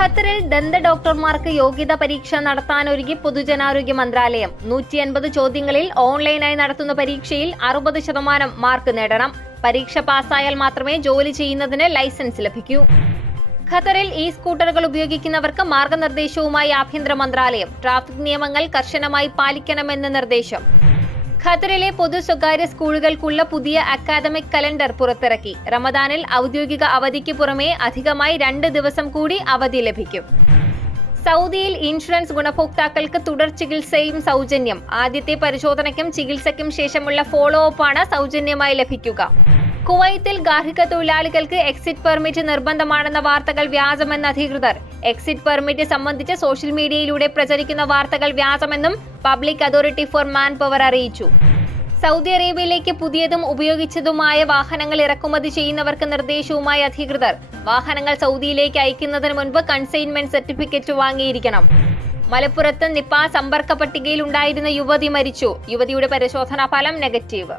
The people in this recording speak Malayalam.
ഖത്തറിൽ ദന്ത ഡോക്ടർമാർക്ക് യോഗ്യതാ പരീക്ഷ നടത്താനൊരുങ്ങി പൊതുജനാരോഗ്യ മന്ത്രാലയം. 150 ചോദ്യങ്ങളിൽ ഓൺലൈനായി നടത്തുന്ന പരീക്ഷയിൽ 60% മാർക്ക് നേടണം. പരീക്ഷ പാസ്സായാൽ മാത്രമേ ജോലി ചെയ്യുന്നതിന് ലൈസൻസ് ലഭിക്കൂ. ഖത്തറിൽ സ്കൂട്ടറുകൾ ഉപയോഗിക്കുന്നവർക്ക് മാർഗനിർദ്ദേശവുമായി ആഭ്യന്തര മന്ത്രാലയം. ട്രാഫിക് നിയമങ്ങൾ കർശനമായി പാലിക്കണമെന്ന് നിർദ്ദേശം. ഖത്തറിലെ പൊതു സ്വകാര്യ സ്കൂളുകൾക്കുള്ള പുതിയ അക്കാദമിക് കലണ്ടർ പുറത്തിറക്കി. റമദാനിൽ ഔദ്യോഗിക അവധിക്ക് പുറമെ അധികമായി 2 ദിവസം കൂടി അവധി ലഭിക്കും. സൗദിയിൽ ഇൻഷുറൻസ് ഗുണഭോക്താക്കൾക്ക് തുടർ ചികിത്സയും സൗജന്യം. ആദ്യത്തെ പരിശോധനയ്ക്കും ചികിത്സയ്ക്കും ശേഷമുള്ള ഫോളോ അപ്പാണ് സൗജന്യമായി ലഭിക്കുക. കുവൈത്തിൽ ഗാർഹിക തൊഴിലാളികൾക്ക് എക്സിറ്റ് പെർമിറ്റ് നിർബന്ധമാണെന്ന വാർത്തകൾ വ്യാജമെന്ന് അധികൃതർ. എക്സിറ്റ് പെർമിറ്റ് സംബന്ധിച്ച് സോഷ്യൽ മീഡിയയിലൂടെ പ്രചരിക്കുന്ന വാർത്തകൾ വ്യാജമെന്നും public authority for manpower അറിയിച്ചു. സൗദി അറേബ്യയിലേക്ക് പുതിയതും ഉപയോഗിച്ചതുമായ വാഹനങ്ങൾ ഇറക്കുമതി ചെയ്യുന്നവർക്ക് നിർദ്ദേശവുമായി അധികൃതർ. വാഹനങ്ങൾ സൗദിയിലേക്ക് അയക്കുന്നതിന് മുൻപ് കൺസൈൻമെന്റ് സർട്ടിഫിക്കറ്റ് വാങ്ങിയിരിക്കണം. മലപ്പുറത്ത് നിപ സമ്പർക്ക പട്ടികയിൽ ഉണ്ടായിരുന്ന യുവതി മരിച്ചു. യുവതിയുടെ പരിശോധനാ ഫലം നെഗറ്റീവ്.